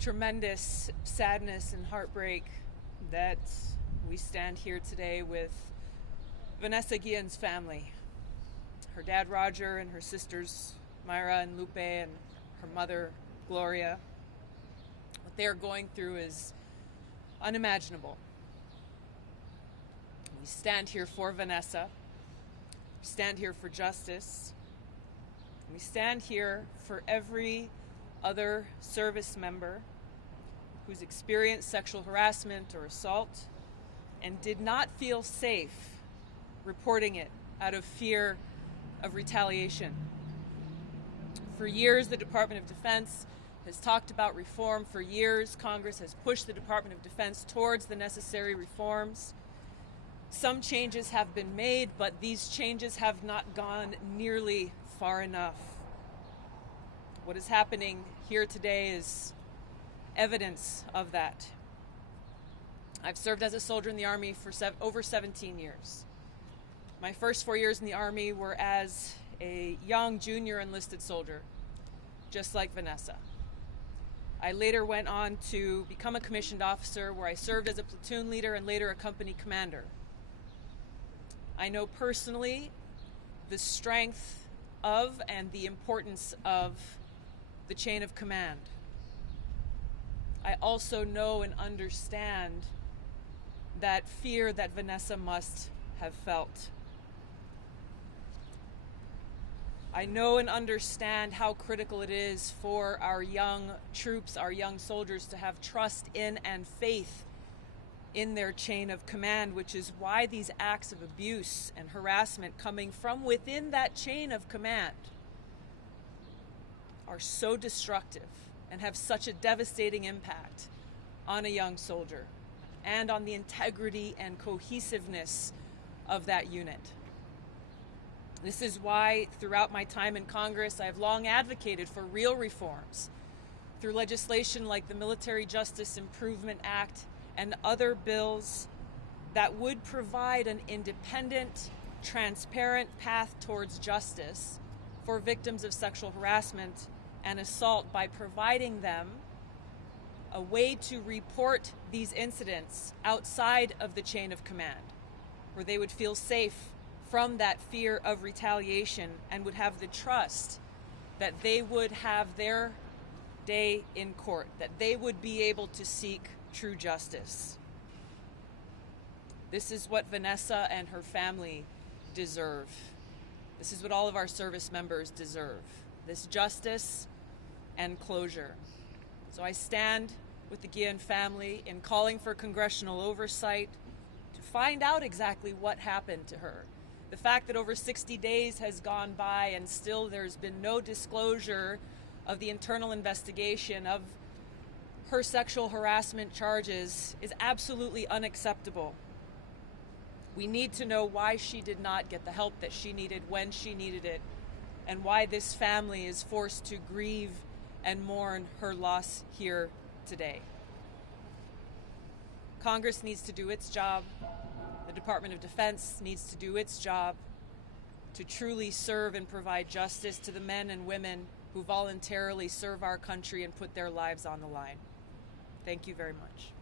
tremendous sadness and heartbreak that we stand here today with Vanessa Guillen's family. Her dad Roger and her sisters Myra and Lupe and her mother Gloria. What they are going through is unimaginable. We stand here for Vanessa. We stand here for justice. We stand here for every other service member who's experienced sexual harassment or assault and did not feel safe reporting it out of fear of retaliation. For years, the Department of Defense has talked about reform. For years, Congress has pushed the Department of Defense towards the necessary reforms. Some changes have been made, but these changes have not gone nearly far enough. What is happening here today is evidence of that. I've served as a soldier in the Army for over 17 years. My first 4 years in the Army were as a young junior enlisted soldier, just like Vanessa. I later went on to become a commissioned officer where I served as a platoon leader and later a company commander. I know personally the strength of and the importance of the chain of command. I also know and understand that fear that Vanessa must have felt. I know and understand how critical it is for our young troops, our young soldiers, to have trust in and faith in their chain of command, which is why these acts of abuse and harassment coming from within that chain of command are so destructive and have such a devastating impact on a young soldier and on the integrity and cohesiveness of that unit. This is why throughout my time in Congress, I have long advocated for real reforms through legislation like the Military Justice Improvement Act and other bills that would provide an independent, transparent path towards justice for victims of sexual harassment and assault by providing them a way to report these incidents outside of the chain of command, where they would feel safe from that fear of retaliation and would have the trust that they would have their day in court, that they would be able to seek true justice. This is what Vanessa and her family deserve. This is what all of our service members deserve. This justice and closure. So I stand with the Guillen family in calling for congressional oversight to find out exactly what happened to her. The fact that over 60 days has gone by and still there's been no disclosure of the internal investigation of her sexual harassment charges is absolutely unacceptable. We need to know why she did not get the help that she needed when she needed it, and why this family is forced to grieve and mourn her loss here today. Congress needs to do its job. The Department of Defense needs to do its job to truly serve and provide justice to the men and women who voluntarily serve our country and put their lives on the line. Thank you very much.